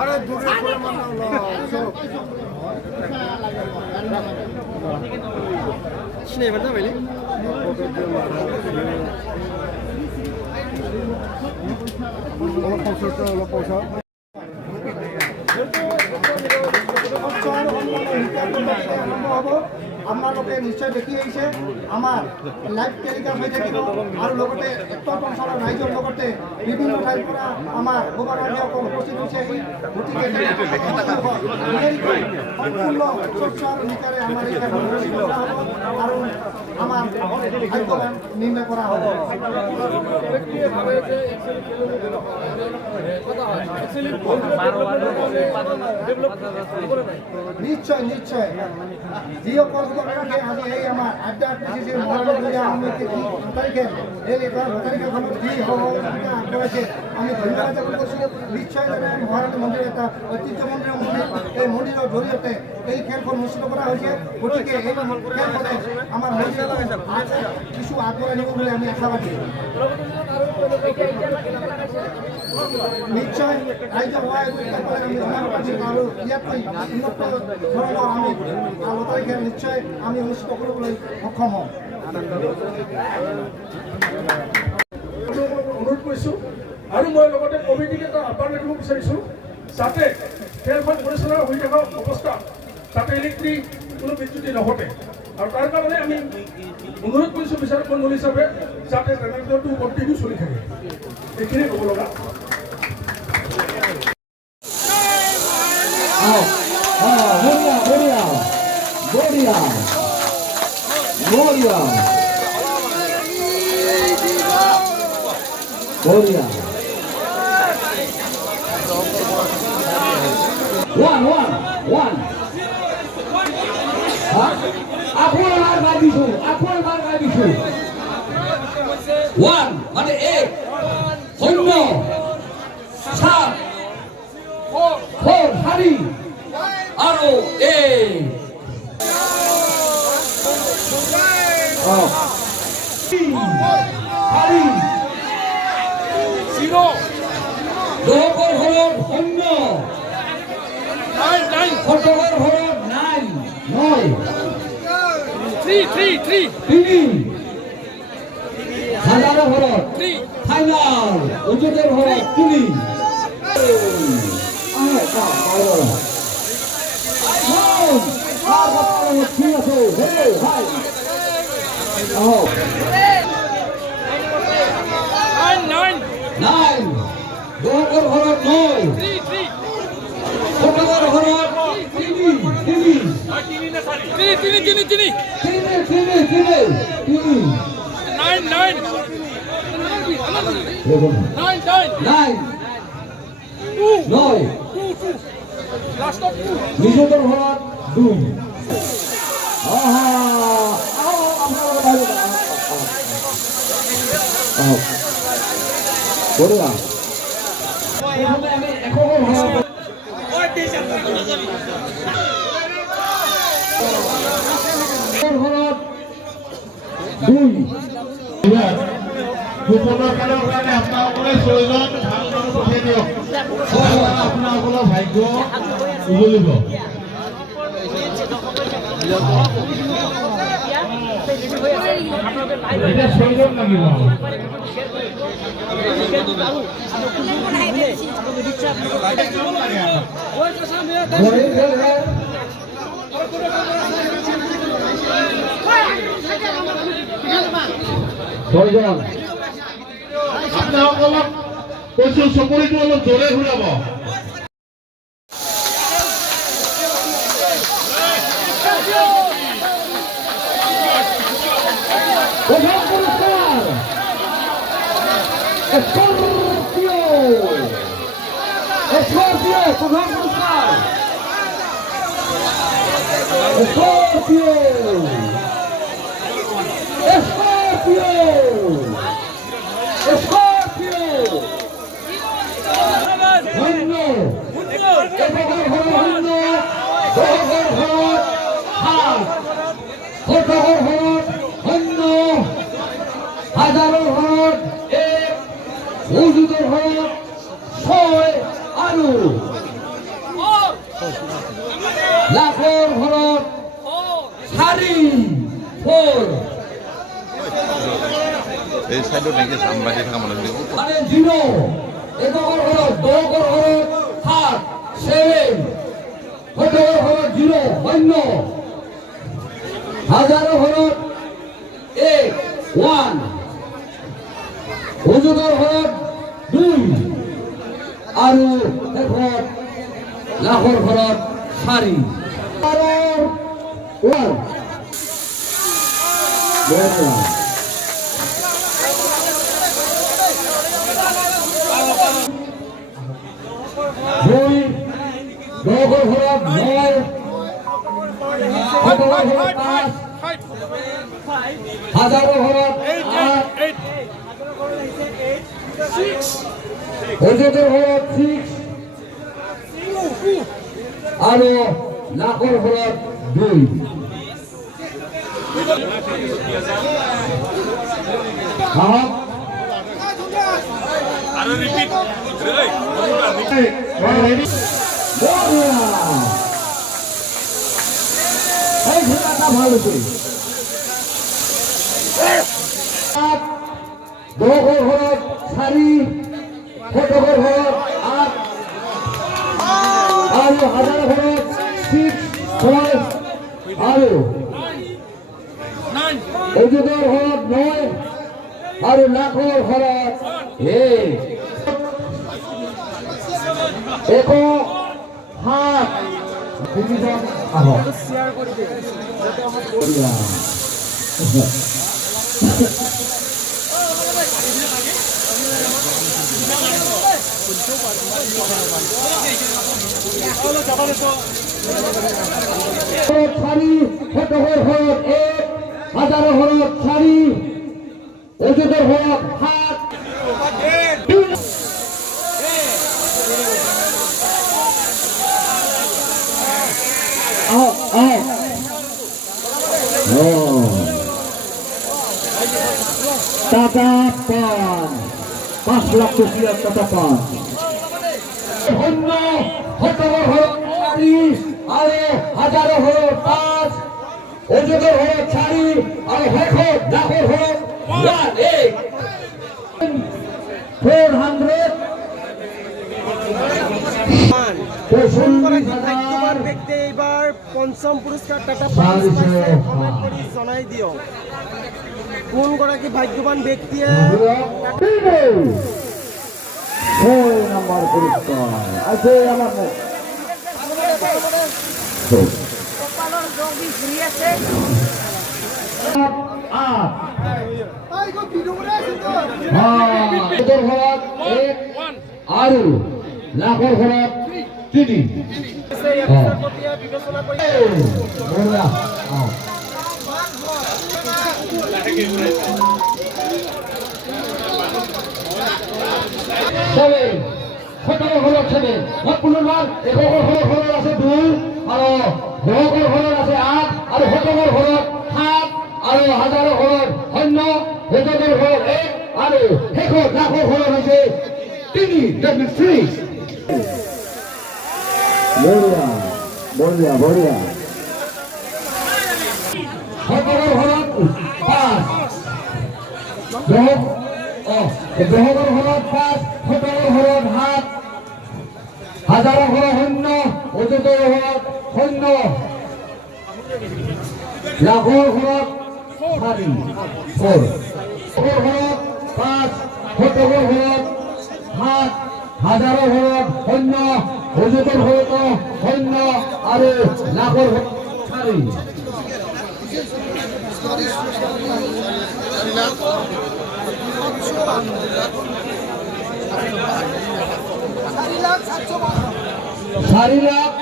আৰে দূৰে কৰে মানা সিনে বাটা বেলি আপোনালোকে নিশ্চয় দেখি আহিছে আমাৰ লাইভ টেলিকাষ্ট হৈ থাকিব আৰু লগতে উত্তৰ অঞ্চলৰ ৰাইজৰ লগতে বিভিন্ন ঠাইৰ পৰা আমাৰ গভৰ্ণৰসকল উপস্থিত হৈছেহি গতিকে সম্পূৰ্ণ স্বচ্ছ আৰু নিকাৰে আমাৰ এই খেলখন অনুষ্ঠিত কৰা হ'ব আৰু আমাৰ ভাগ্যৱান নিৰ্ণয় কৰা হ'ব। নিশ্চয় নিশ্চয় যিসকল আজি এই আমাৰ আড্ডা তাৰিখে এই তাৰিখেখনত যি সহযোগিতা আগবঢ়াইছে আমি ধন্যবাদ জ্ঞাপন কৰিছোঁ। নিশ্চয় মহাৰাণী মন্দিৰ এটা ঐতিহ্যমণ্ডিত মন্দিৰ, এই মন্দিৰৰ জৰিয়তে এই খেলখন অনুষ্ঠিত কৰা হৈছে। গতিকে এই খেলখনে আমাৰ মন্দিৰক কিছু আগবঢ়াই নিব বুলি আমি আশাবাদী। নিশ্চয় ৰাইজৰ আৰু ইয়াতকৈ উন্নত ধৰণৰ আমি লটাৰী খেল নিশ্চয় আমি অনুষ্ঠিত কৰিবলৈ সক্ষম হ'ম। অনুৰোধ কৰিছোঁ আৰু মই লগতে কমিটিক এটা আহ্বান ৰাখিব বিচাৰিছোঁ যাতে খেলখন পৰিচালনা হৈ থকা অৱস্থাত যাতে ইলেক্ট্ৰিক কোনো বিচ্যুতি নহতে আৰু তাৰ কাৰণে আমি অনুৰোধ কৰিছোঁ বিচাৰক মণ্ডল হিচাপে যাতে জেনেৰেটৰটো কণ্টিনিউ চলি থাকে। এইখিনি ক'ব লগা। One মানে এক শূন্য সাত ফোর হারি আরো এক হারি জিরো দহর হল শূন্য ফটকর হল নাই নয় তিনি হাজারো হল ফাইনাল ওজনের হল তিনি ঠিক আছে নাইন দহর হল নয় ফটকর হল তিনি নয় নিজেদের ঘৰত দুই কুপনৰ খেলৰ কাৰণে আপোনালোকে 6জন ভাল মানুহ পঠিয়াই দিয়ক। আপোনালোকৰ ভাগ্য উজলিব। এতিয়া 6জন লাগিব। আপোনালোকক কৈছো চকৰিটো অলপ জোৰে ঘূৰাব। হাজাৰো ঘৰ এক মজুদেৰ ঘৰ ছয় আৰু লাখৰ ঘৰত চাৰি ফ'ৰ এই চাইডত নেকি সাংবাদিক থকা মানুহখিনি মানে জিৰ' এককৰ ঘৰত দহকৰ ঘৰত সাত ছেভেন শতকৰ ঘৰত জিৰ' শূন্য হাজাৰৰ ঘৰত এক ওৱান অযুতৰ ঘৰত দুই আৰু শেষত লাখৰ ঘৰত চাৰি ওৱান দুই দহকৰ ঘৰত নয় শতকৰ ঘৰত পাঁচ হাজাৰৰ ঘৰত আঠ অযুতৰ ঘৰত ছিক্স আৰু লাখৰ ঘৰত দুই আহক এই খেলাটা ভাল হৈছে দহকৰ ঘৰত চাৰি শতকৰ ঘৰত আঠ আৰু হাজাৰৰ ঘৰত ছিক্স ছয় আৰু অযুতৰ ঘৰত নয় আৰু লাখৰ ঘৰত এক এশ সাত তিনিজন আহক চাৰি শতকৰ ঘৰত এক হাজাৰৰ ঘৰত চাৰি অযুতৰ ঘৰত সাত আহক আহক টাটা পান 5 লাখ টকীয়া টাটা পান শূন্য শতকৰ ঘৰত চাৰি আৰু হাজাৰৰ ঘৰত পাঁচ অযুতৰ ঘৰত চাৰি আৰু শেষত লাখৰ ঘৰত এক 400 ভাগ্যৱান ব্যক্তি এইবাৰ পঞ্চম পুৰস্কাৰ টাটা পাঞ্চ পাইছে কমেণ্ট কৰি জনাই দিয়ক কোনগৰাকী ভাগ্যৱান ব্যক্তিয়ে 6 নম্বৰ পুৰস্কাৰ আছে আমাৰ কপালৰ যোগ দি ঘূৰি আছে ঘৰত এক আৰু লাখৰ ঘৰত তিনি বিবেচনা কৰি শতকৰ ঘৰত ছেভেন পুনৰবাৰ এককৰ ঘৰত আছে দুই আৰু দহকৰ ঘৰত আছে আঠ আৰু শতকৰ ঘৰত সাত আৰু হাজাৰৰ ঘৰত শূন্য অযুতৰ ঘৰত এক আৰু শেষত লাখৰ ঘৰত হৈছে তিনি বঢ়িয়া বঢ়িয়া বঢ়িয়া শতকৰ ঘৰত পাঁচ দহকৰ ঘৰত পাঁচ শতকৰ ঘৰত সাত হাজাৰৰ ঘৰত শূন্য অযুতৰ ঘৰত শূন্য লাখৰ ঘৰত চাৰি ঘৰত পাঁচ শতকৰ ঘৰত সাত হাজাৰৰ ঘৰত শূন্য অযুতৰ ঘৰত শূন্য আৰু লাখৰ ঘৰত চাৰি চাৰি লাখ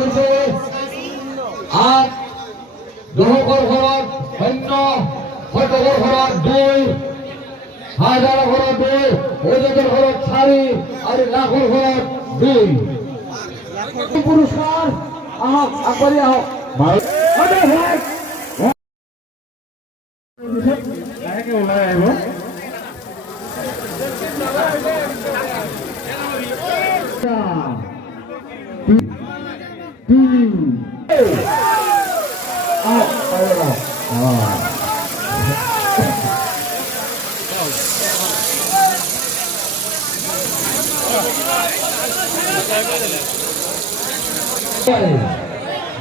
752 8 দহকৰ ঘৰত 0 শতকৰ ঘৰত 2 হাজাৰৰ ঘৰত 2 অযুতৰ ঘৰত 4 আৰু লাখৰ ঘৰত 2 পুৰস্কাৰ আহক আগবাঢ়ি আহক লাহেকে ওলাই আহিব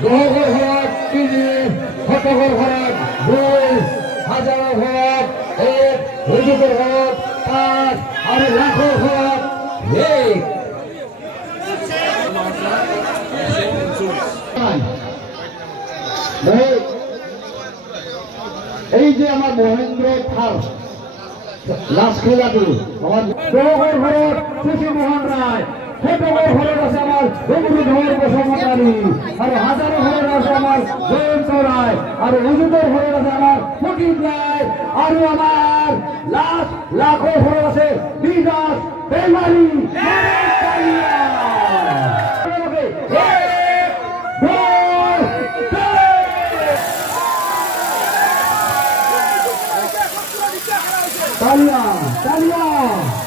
দহকৰ ঘৰত 3 শতকৰ ঘৰত 2 হাজাৰৰ ঘৰত 1 অযুতৰ ঘৰত 5 আৰু লাখৰ ঘৰত 1 এই যে আমাৰ মহেন্দ্ৰ থাল লাস্ট খেলাটো আমাৰ দহকৰ ঘৰত শশীমোহন ৰায় শতকৰ ঘৰত আছে আমাৰ বন্ধুধৰ বসুমতাৰী আৰু হাজাৰৰ ঘৰত আছে আমাৰ জয়ন্ত ৰায় আৰু অযুতৰ ঘৰত আছে আমাৰ ফটিক ৰায় আৰু আমাৰ লাষ্ট লাখৰ ঘৰত আছে বিকাশ বেমাৰী Talia, Talia.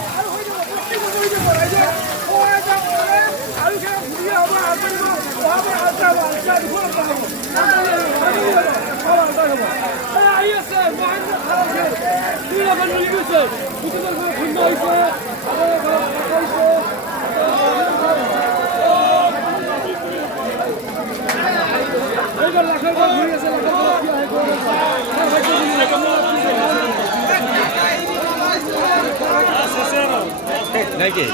নাকি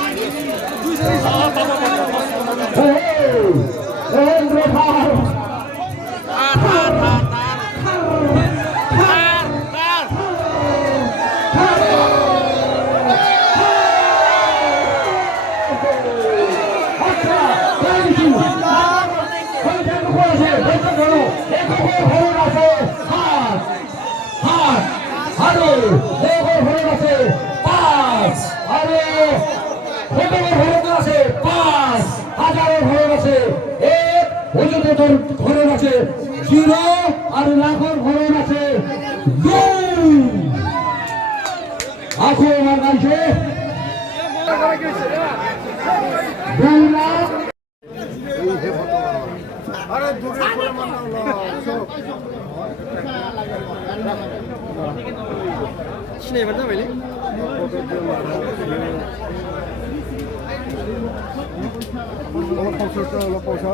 ঘৰত আছে 0 আৰু লাখৰ ঘৰত আছে 2 আকৌ আমাৰ গাইছে 2 লাখ আৰে দূৰে কৰে মানা সিনেমা যাবে পয়সা